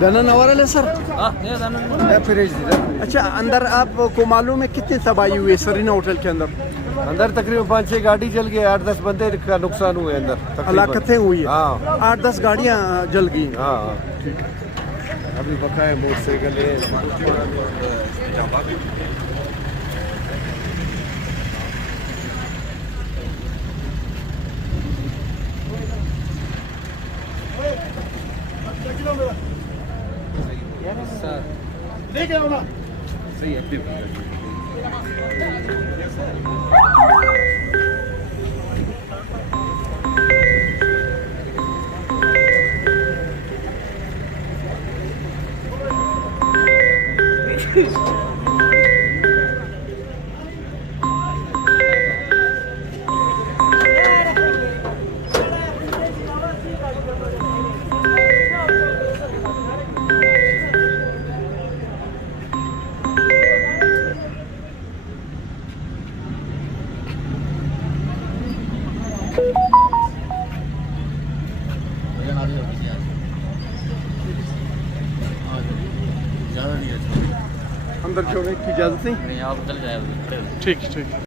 दनन नवारल है सर। ये दाना फ्रिज अच्छा, अंदर आपको मालूम है कितनी तबाही हुई है सरीना होटल के अंदर? अंदर तकरीबन 5-6 गाड़ी जल गई, 8-10 बंदे का नुकसान हुए अंदर तकरीबन। हलाकतें हुई है। हाँ 8-10 गाड़ियाँ जल गई। हाँ ठीक है। अभी बकाया मोटरसाइकिल सही है। अंदर छोड़ने की इजाज़त नहीं। नहीं, आप चल जाए। ठीक ठीक।